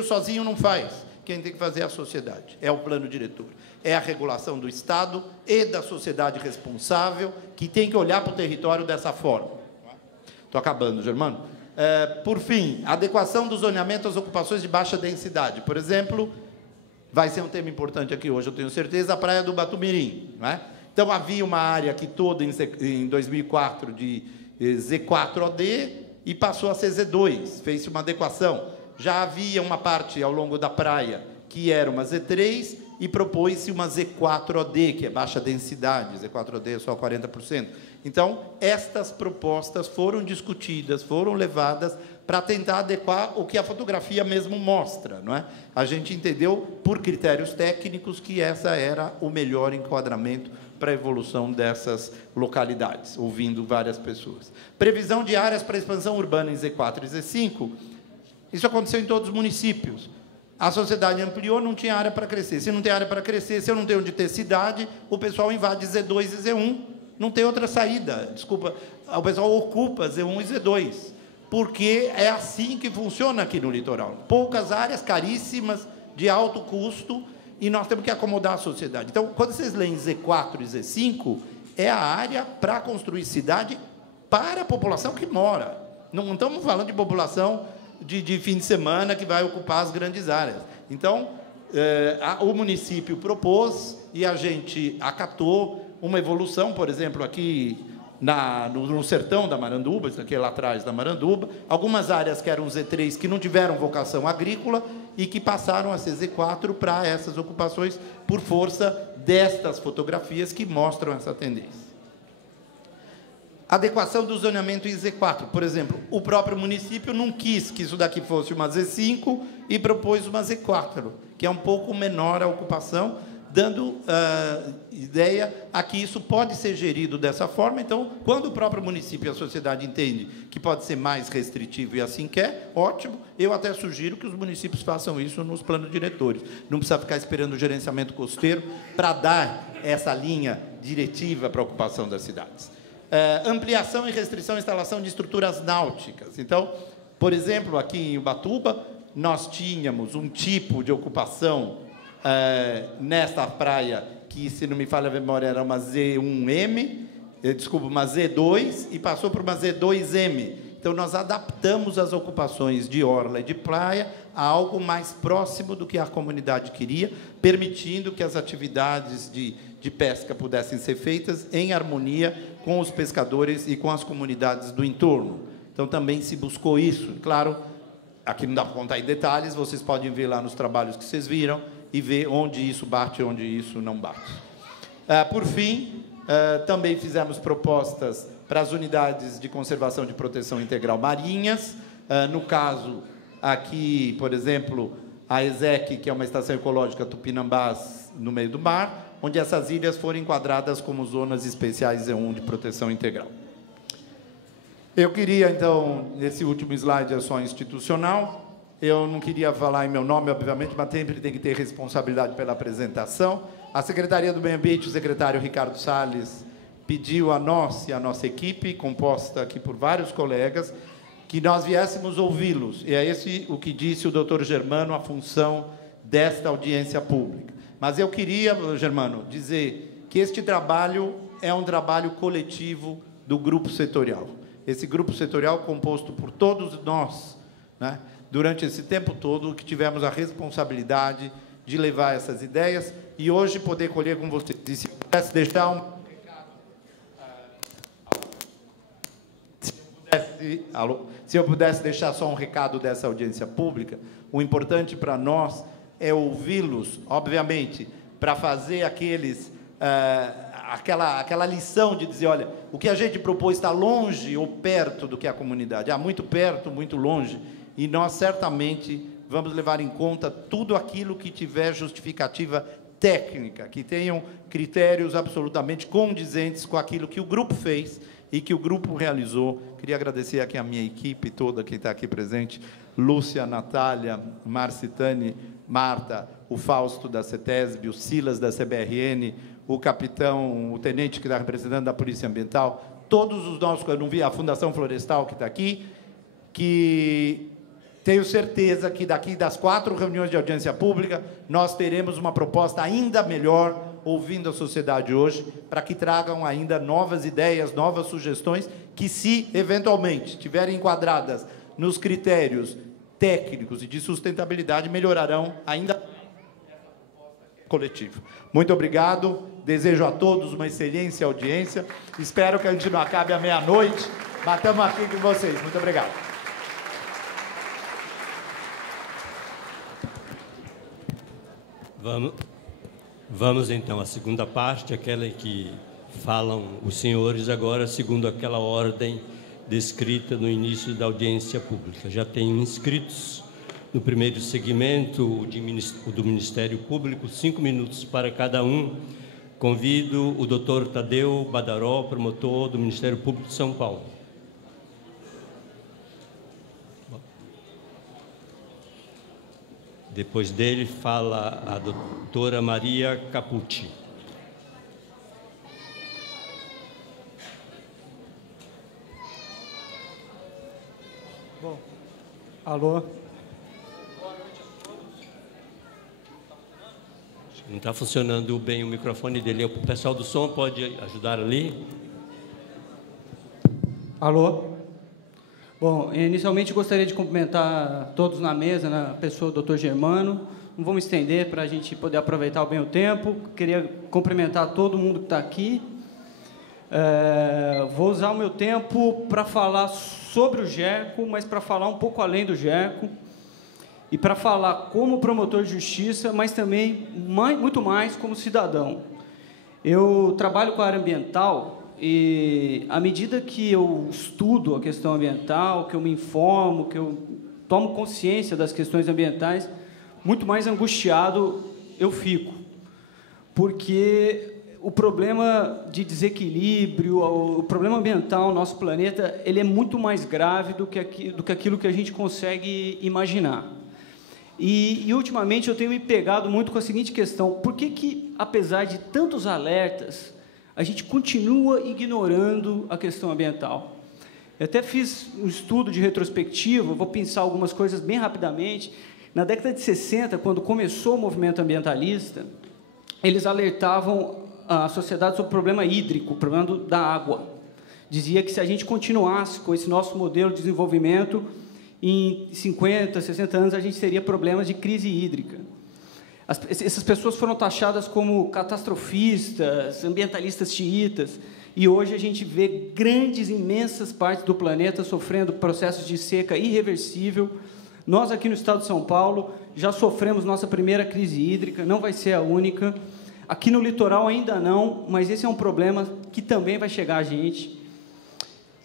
sozinho não faz. Quem tem que fazer é a sociedade, é o plano diretor. É a regulação do Estado e da sociedade responsável que tem que olhar para o território dessa forma. Estou acabando, Germano. Por fim, adequação do zoneamento às ocupações de baixa densidade. Por exemplo, vai ser um tema importante aqui hoje, eu tenho certeza, a Praia do Batumirim. Não é? Então, havia uma área aqui toda em 2004 de Z4OD e passou a ser Z2, fez-se uma adequação. Já havia uma parte ao longo da praia que era uma Z3 e propôs-se uma Z4OD, que é baixa densidade, Z4OD é só 40%. Então, estas propostas foram discutidas, foram levadas para tentar adequar o que a fotografia mesmo mostra. Não é? A gente entendeu, por critérios técnicos, que essa era o melhor enquadramento para a evolução dessas localidades, ouvindo várias pessoas. Previsão de áreas para expansão urbana em Z4 e Z5, isso aconteceu em todos os municípios. A sociedade ampliou, não tinha área para crescer. Se não tem área para crescer, se eu não tenho onde ter cidade, o pessoal invade Z2 e Z1. Não tem outra saída. Desculpa, o pessoal ocupa Z1 e Z2. Porque é assim que funciona aqui no litoral. Poucas áreas, caríssimas, de alto custo, e nós temos que acomodar a sociedade. Então, quando vocês leem Z4 e Z5, é a área para construir cidade para a população que mora. Não estamos falando de população de fim de semana que vai ocupar as grandes áreas. Então, o município propôs e a gente acatou uma evolução, por exemplo, aqui no sertão da Maranduba, isso aqui é lá atrás da Maranduba, algumas áreas que eram Z3 que não tiveram vocação agrícola e que passaram a ser Z4 para essas ocupações por força destas fotografias que mostram essa tendência. Adequação do zoneamento em Z4. Por exemplo, o próprio município não quis que isso daqui fosse uma Z5 e propôs uma Z4, que é um pouco menor a ocupação, dando ideia a que isso pode ser gerido dessa forma. Então, quando o próprio município e a sociedade entendem que pode ser mais restritivo e assim quer, ótimo, eu até sugiro que os municípios façam isso nos planos diretores. Não precisa ficar esperando o gerenciamento costeiro para dar essa linha diretiva para a ocupação das cidades. Ampliação e restrição à instalação de estruturas náuticas. Então, por exemplo, aqui em Ubatuba, nós tínhamos um tipo de ocupação nesta praia, que, se não me falha a memória, era uma Z1M, desculpa, uma Z2, e passou para uma Z2M. Então, nós adaptamos as ocupações de orla e de praia a algo mais próximo do que a comunidade queria, permitindo que as atividades de pesca pudessem ser feitas em harmonia com os pescadores e com as comunidades do entorno. Então, também se buscou isso. Claro, aqui não dá para contar em detalhes, vocês podem ver lá nos trabalhos que vocês viram e ver onde isso bate e onde isso não bate. Por fim, também fizemos propostas para as unidades de conservação de proteção integral marinhas. No caso, aqui, por exemplo, a ESEC, que é uma estação ecológica Tupinambás, no meio do mar, onde essas ilhas foram enquadradas como zonas especiais Z1 de proteção integral. Eu queria, então, nesse último slide é só institucional, eu não queria falar em meu nome, obviamente, mas sempre tem que ter responsabilidade pela apresentação. A Secretaria do Meio Ambiente, o secretário Ricardo Salles, pediu a nós e a nossa equipe, composta aqui por vários colegas, que nós viéssemos ouvi-los. E é esse o que disse o doutor Germano, a função desta audiência pública. Mas eu queria, Germano, dizer que este trabalho é um trabalho coletivo do grupo setorial. Esse grupo setorial composto por todos nós, né, durante esse tempo todo, que tivemos a responsabilidade de levar essas ideias e hoje poder colher com vocês. E se eu pudesse deixar um recado... Se eu pudesse deixar só um recado dessa audiência pública, o importante para nós é ouvi-los, obviamente, para fazer aquela lição de dizer, olha, o que a gente propôs está longe ou perto do que a comunidade, muito perto, muito longe, e nós certamente vamos levar em conta tudo aquilo que tiver justificativa técnica, que tenham critérios absolutamente condizentes com aquilo que o grupo fez e que o grupo realizou. Queria agradecer aqui a minha equipe toda, que está aqui presente, Lúcia, Natália, Marcitane, Marta, o Fausto da CETESB, o Silas da CBRN, o capitão, o tenente que está representando da Polícia Ambiental, todos os nossos, eu não vi, a Fundação Florestal que está aqui, que tenho certeza que daqui das 4 reuniões de audiência pública, nós teremos uma proposta ainda melhor, ouvindo a sociedade hoje, para que tragam ainda novas ideias, novas sugestões, que, se eventualmente estiverem enquadradas nos critérios técnicos e de sustentabilidade, melhorarão ainda mais essa proposta coletiva. Muito obrigado, desejo a todos uma excelente audiência, espero que a gente não acabe à meia-noite, mas estamos aqui com vocês. Muito obrigado. Vamos então à segunda parte, aquela em que falam os senhores agora, segundo aquela ordem descrita no início da audiência pública. Já tenho inscritos no primeiro segmento, o do Ministério Público, 5 minutos para cada um. Convido o doutor Tadeu Badaró, promotor do Ministério Público de São Paulo. Depois dele fala a doutora Maria Capucci. Bom, alô? Não está funcionando bem o microfone dele. O pessoal do som pode ajudar ali? Alô? Bom, inicialmente gostaria de cumprimentar todos na mesa, na pessoa do Dr. Germano. Não vou me estender para a gente poder aproveitar bem o tempo. Queria cumprimentar todo mundo que está aqui. Vou usar o meu tempo para falar sobre o GERCO, mas para falar um pouco além do GERCO e para falar como promotor de justiça, mas também muito mais como cidadão. Eu trabalho com a área ambiental e, à medida que eu estudo a questão ambiental, que eu me informo, que eu tomo consciência das questões ambientais, muito mais angustiado eu fico, porque o problema de desequilíbrio, o problema ambiental no nosso planeta, ele é muito mais grave do que aquilo que a gente consegue imaginar. E, ultimamente, eu tenho me pegado muito com a seguinte questão: por que, apesar de tantos alertas, a gente continua ignorando a questão ambiental? Eu até fiz um estudo de retrospectiva, vou pensar algumas coisas bem rapidamente. Na década de 60, quando começou o movimento ambientalista, eles alertavam a sociedade sobre o problema hídrico, o problema da água. Dizia que, se a gente continuasse com esse nosso modelo de desenvolvimento, em 50, 60 anos, a gente teria problemas de crise hídrica. Essas pessoas foram taxadas como catastrofistas, ambientalistas xiitas, e hoje a gente vê grandes, imensas partes do planeta sofrendo processos de seca irreversível. Nós, aqui no estado de São Paulo, já sofremos nossa primeira crise hídrica, não vai ser a única. Aqui no litoral ainda não, mas esse é um problema que também vai chegar a gente.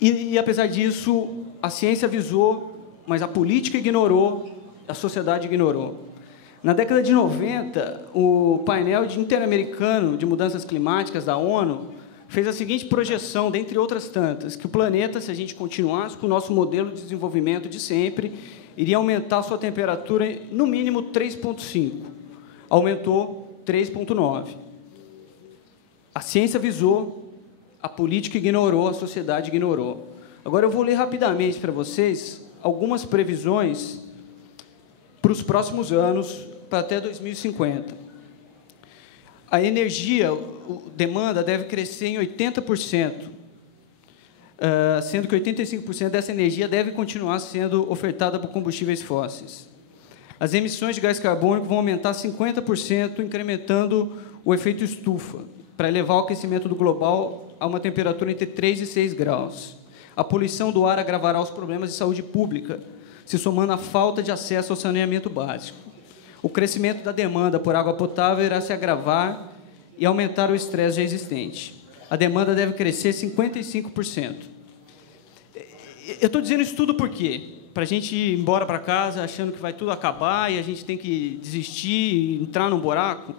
E apesar disso, a ciência avisou, mas a política ignorou, a sociedade ignorou. Na década de 90, o painel interamericano de mudanças climáticas da ONU fez a seguinte projeção, dentre outras tantas, que o planeta, se a gente continuasse com o nosso modelo de desenvolvimento de sempre, iria aumentar sua temperatura no mínimo 3,5. Aumentou 3,9. A ciência avisou, a política ignorou, a sociedade ignorou. Agora eu vou ler rapidamente para vocês algumas previsões para os próximos anos, para até 2050. A energia, a demanda deve crescer em 80%, sendo que 85% dessa energia deve continuar sendo ofertada por combustíveis fósseis. As emissões de gás carbônico vão aumentar 50%, incrementando o efeito estufa, para elevar o aquecimento do global a uma temperatura entre 3 e 6 graus. A poluição do ar agravará os problemas de saúde pública, se somando à falta de acesso ao saneamento básico. O crescimento da demanda por água potável irá se agravar e aumentar o estresse já existente. A demanda deve crescer 55%. Eu estou dizendo isso tudo por quê? Para a gente ir embora para casa achando que vai tudo acabar e a gente tem que desistir e entrar num buraco?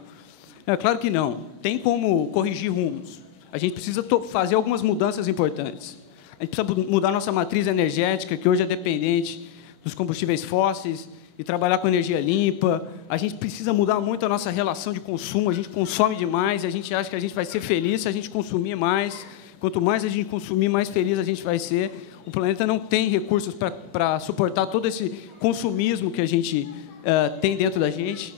É claro que não. Tem como corrigir rumos. A gente precisa fazer algumas mudanças importantes. A gente precisa mudar nossa matriz energética, que hoje é dependente dos combustíveis fósseis, e trabalhar com energia limpa. A gente precisa mudar muito a nossa relação de consumo. A gente consome demais, e a gente acha que a gente vai ser feliz se a gente consumir mais, Quanto mais a gente consumir, mais feliz a gente vai ser. O planeta não tem recursos para suportar todo esse consumismo que a gente tem dentro da gente.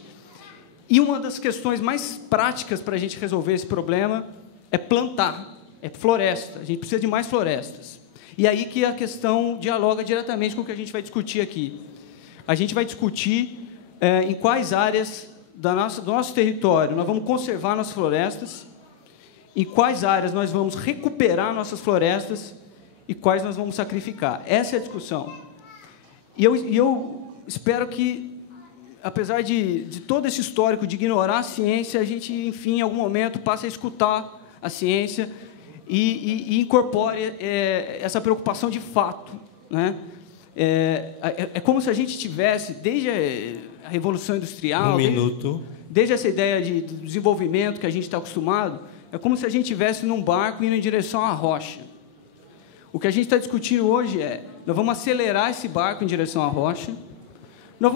E uma das questões mais práticas para a gente resolver esse problema é plantar, é floresta. A gente precisa de mais florestas. E aí que a questão dialoga diretamente com o que a gente vai discutir aqui. A gente vai discutir em quais áreas do nosso território nós vamos conservar nossas florestas, em quais áreas nós vamos recuperar nossas florestas e quais nós vamos sacrificar. Essa é a discussão. E eu espero que, apesar de todo esse histórico de ignorar a ciência, a gente, enfim, em algum momento, passe a escutar a ciência e incorpore essa preocupação de fato, né? É como se a gente tivesse, desde a Revolução Industrial... Desde essa ideia de desenvolvimento que a gente está acostumado, é como se a gente estivesse num barco indo em direção à rocha. O que a gente está discutindo hoje nós vamos acelerar esse barco em direção à rocha. Nós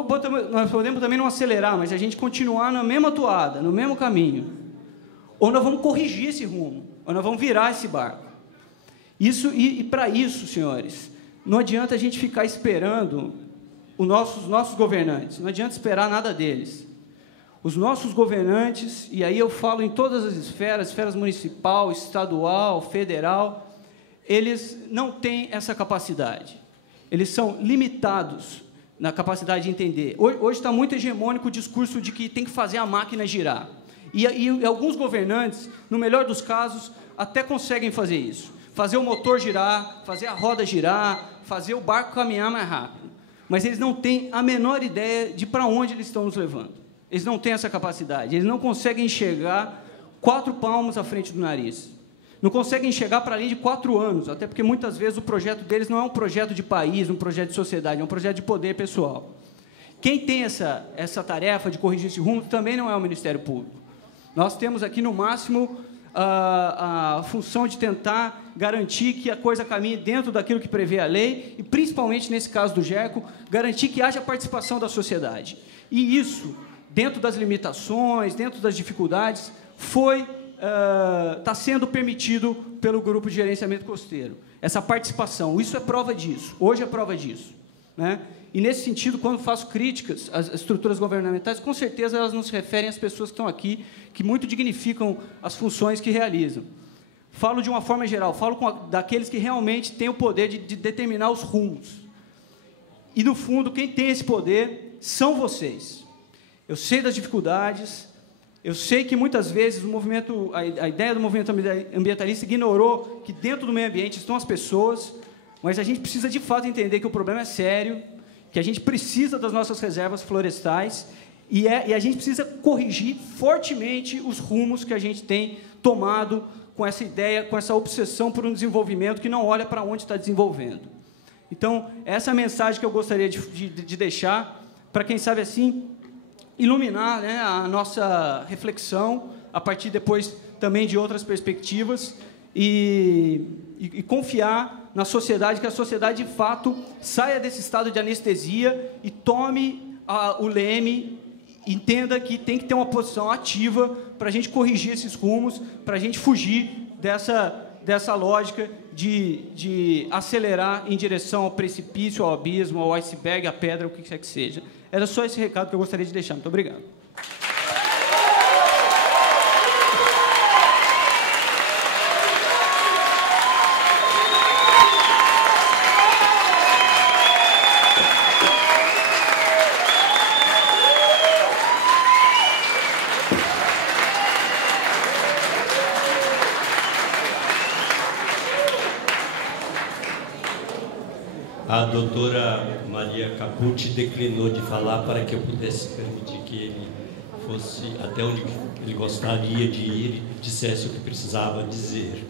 podemos também não acelerar, mas a gente continuar na mesma toada, no mesmo caminho. Ou nós vamos corrigir esse rumo, ou nós vamos virar esse barco. E para isso, senhores, não adianta a gente ficar esperando os nossos governantes, não adianta esperar nada deles. Os nossos governantes, e aí eu falo em todas as esferas municipal, estadual, federal, eles não têm essa capacidade. Eles são limitados na capacidade de entender. Hoje está muito hegemônico o discurso de que tem que fazer a máquina girar. E alguns governantes, no melhor dos casos, até conseguem fazer isso. Fazer o motor girar, fazer a roda girar, fazer o barco caminhar mais rápido. Mas eles não têm a menor ideia de para onde eles estão nos levando. Eles não têm essa capacidade, eles não conseguem enxergar 4 palmos à frente do nariz. Não conseguem enxergar para além de 4 anos, até porque, muitas vezes, o projeto deles não é um projeto de país, um projeto de sociedade, é um projeto de poder pessoal. Quem tem essa tarefa de corrigir esse rumo também não é o Ministério Público. Nós temos aqui, no máximo, a função de tentar garantir que a coisa caminhe dentro daquilo que prevê a lei e, principalmente, nesse caso do GERCO, garantir que haja participação da sociedade. E isso, dentro das limitações, dentro das dificuldades, está sendo permitido pelo Grupo de Gerenciamento Costeiro. Essa participação, isso é prova disso, hoje é prova disso, né? E, nesse sentido, quando faço críticas às estruturas governamentais, com certeza elas não se referem às pessoas que estão aqui, que muito dignificam as funções que realizam. Falo de uma forma geral, falo daqueles que realmente têm o poder de determinar os rumos. E, no fundo, quem tem esse poder são vocês. Eu sei das dificuldades, eu sei que, muitas vezes, a ideia do movimento ambientalista ignorou que, dentro do meio ambiente, estão as pessoas, mas a gente precisa, de fato, entender que o problema é sério, que a gente precisa das nossas reservas florestais e a gente precisa corrigir fortemente os rumos que a gente tem tomado com essa ideia, com essa obsessão por um desenvolvimento que não olha para onde está desenvolvendo. Então, essa é a mensagem que eu gostaria de deixar, para quem sabe, assim, iluminar, né, a nossa reflexão, a partir depois também de outras perspectivas, e confiar na sociedade, que a sociedade, de fato, saia desse estado de anestesia e tome o leme, entenda que tem que ter uma posição ativa para a gente corrigir esses rumos, para a gente fugir dessa lógica de acelerar em direção ao precipício, ao abismo, ao iceberg, à pedra, o que quer que seja. Era só esse recado que eu gostaria de deixar. Muito obrigado. A doutora Maria Capucci declinou de falar para que eu pudesse permitir que ele fosse até onde ele gostaria de ir e dissesse o que precisava dizer.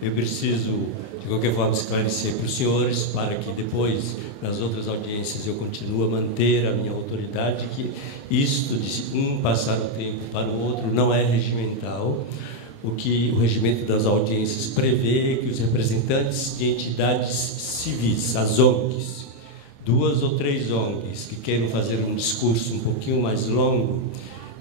Eu preciso, de qualquer forma, esclarecer para os senhores, para que depois, nas outras audiências, eu continue a manter a minha autoridade, que isto de um passar o tempo para o outro não é regimental. O que o regimento das audiências prevê é que os representantes de entidades civis, as ONGs, 2 ou 3 ONGs que queiram fazer um discurso um pouquinho mais longo,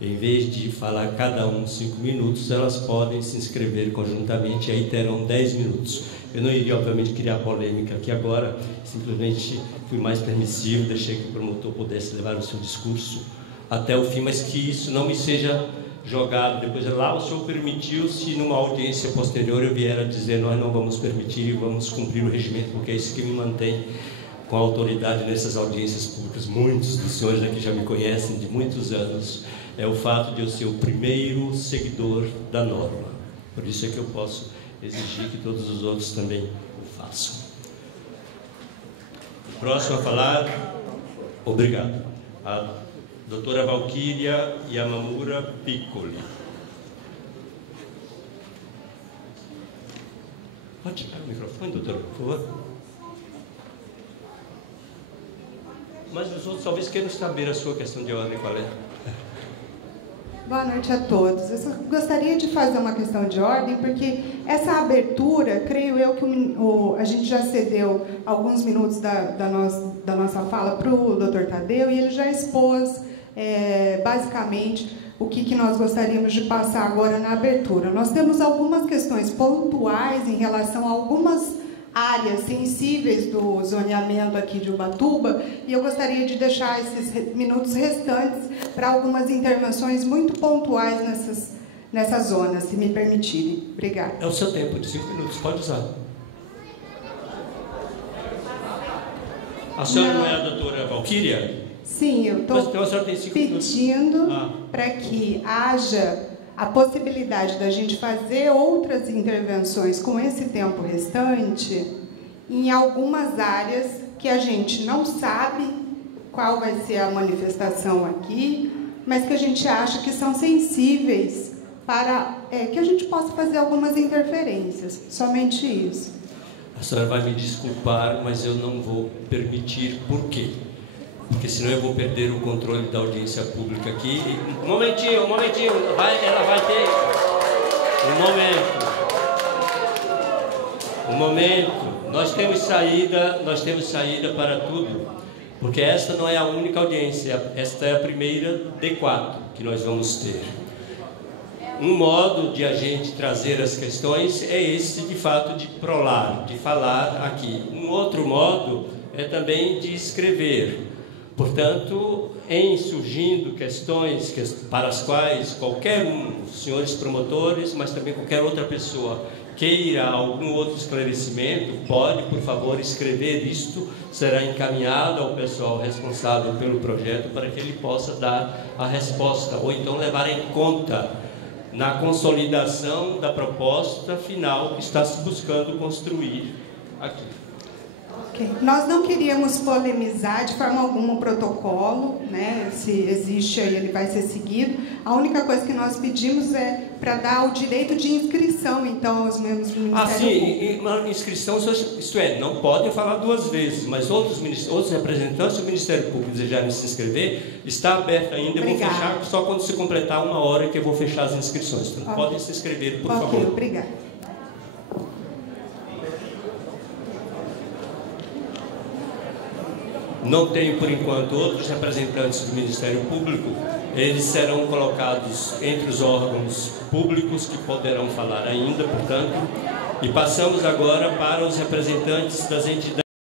Em vez de falar cada um 5 minutos, elas podem se inscrever conjuntamente e aí terão 10 minutos. Eu não iria, obviamente, criar polêmica aqui agora, simplesmente fui mais permissivo, deixei que o promotor pudesse levar o seu discurso até o fim, mas que isso não me seja jogado depois. Lá o senhor permitiu, se numa audiência posterior eu vier a dizer nós não vamos permitir e vamos cumprir o regimento, porque é isso que me mantém com autoridade nessas audiências públicas. Muitos dos senhores aqui já me conhecem de muitos anos, é o fato de eu ser o primeiro seguidor da norma. Por isso é que eu posso exigir que todos os outros também o façam. O próximo a falar, obrigado, a doutora Valquíria Yamamura Piccoli. Pode tirar o microfone, doutora, por favor? Mas os outros talvez queiram saber a sua questão de ordem, qual é? Boa noite a todos. Eu só gostaria de fazer uma questão de ordem, porque essa abertura, creio eu que a gente já cedeu alguns minutos da nossa fala para o Dr. Tadeu, e ele já expôs basicamente o que nós gostaríamos de passar agora na abertura. Nós temos algumas questões pontuais em relação a algumas áreas sensíveis do zoneamento aqui de Ubatuba, e eu gostaria de deixar esses minutos restantes para algumas intervenções muito pontuais nessas zonas, se me permitirem. Obrigada. É o seu tempo de 5 minutos, pode usar. A senhora não é a doutora Valquíria? Sim, eu estou pedindo para que haja a possibilidade da gente fazer outras intervenções com esse tempo restante em algumas áreas que a gente não sabe qual vai ser a manifestação aqui, mas que a gente acha que são sensíveis para que a gente possa fazer algumas interferências. Somente isso. A senhora vai me desculpar, mas eu não vou permitir. Por quê? Porque senão eu vou perder o controle da audiência pública aqui. Um momentinho, ela vai ter um momento. Nós temos saída para tudo, porque esta não é a única audiência, esta é a primeira D4 que nós vamos ter. Um modo de a gente trazer as questões é esse, de fato, de prolar, de falar aqui. Um outro modo é também de escrever. Portanto, em surgindo questões para as quais qualquer os senhores promotores, mas também qualquer outra pessoa queira algum outro esclarecimento, pode, por favor, escrever isto, será encaminhado ao pessoal responsável pelo projeto para que ele possa dar a resposta, ou então levar em conta na consolidação da proposta final que está se buscando construir aqui. Okay. Nós não queríamos polemizar de forma alguma o protocolo, né? Se existe aí, ele vai ser seguido. A única coisa que nós pedimos é para dar o direito de inscrição, então, aos membros do Ministério Público. Uma inscrição, isto é, não podem falar 2 vezes, mas outros representantes do Ministério Público desejarem se inscrever, está aberto ainda. Eu vou fechar só quando se completar 1 hora que eu vou fechar as inscrições. Então, podem se inscrever, por favor. Obrigada. Não tenho, por enquanto, outros representantes do Ministério Público. Eles serão colocados entre os órgãos públicos que poderão falar ainda, portanto. E passamos agora para os representantes das entidades.